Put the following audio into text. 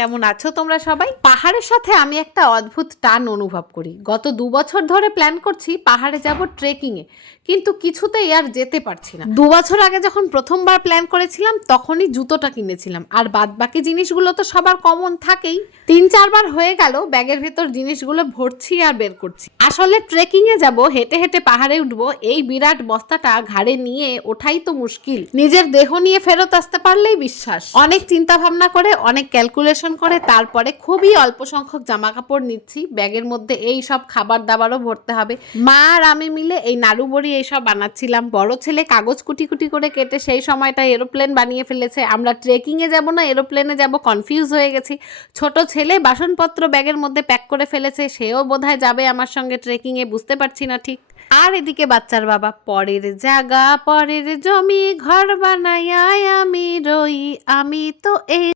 কেমন আছো তোমরা সবাই? পাহাড়ের সাথে আমি একটা অদ্ভুত টান অনুভব করি। গত 2 বছর ধরে প্ল্যান করছি পাহাড়ে যাব ট্রেকিং এ, কিন্তু কিছুতেই আর যেতে পারছি না। 2 বছর আগে যখন প্রথমবার প্ল্যান করেছিলাম তখনই জুতোটা কিনেছিলাম, আর বাদ বাকি জিনিসগুলো তো সবার কমন থাকেই। 3-4 বার হয়ে গেল ব্যাগের ভেতর জিনিসগুলো ভরছি আর বের করছি। আসলে ট্রেকিং এ যাব, হেঁটে হেঁটে পাহাড়ে উঠবো, এই বিরাট বস্তাটা ঘাড়ে নিয়ে ওঠাই তো মুশকিল। নিজের দেহ নিয়ে ফেরত আসতে পারলেই বিশ্বাস। অনেক চিন্তা ভাবনা করে, অনেক ক্যালকুলেশন করে তারপরে খুবই অল্প সংখ্যক জামা কাপড় নিচ্ছি। ব্যাগের মধ্যে এই সব খাবার দাবারও ভরতে হবে। মা আর আমি মিলে এই নাড়ু বড়ি এইসব বানাচ্ছিলাম। বড় ছেলে কাগজ কুটি কুটি করে কেটে সেই সময়টা এরোপ্লেন বানিয়ে ফেলেছে। আমরা ট্রেকিং এ যাব না এরোপ্লেনে যাব কনফিউজ হয়ে গেছি। ছোট ছেলে বাসনপত্র ব্যাগের মধ্যে প্যাক করে ফেলেছে, সেও বোধহয় যাবে আমার সঙ্গে ট্রেকিং এ, বুঝতে পারছি না ঠিক। আর এদিকে বাচ্চার বাবা, পরের জায়গা পরের জমি ঘর বানাইয়া আমি রই, আমি তো এই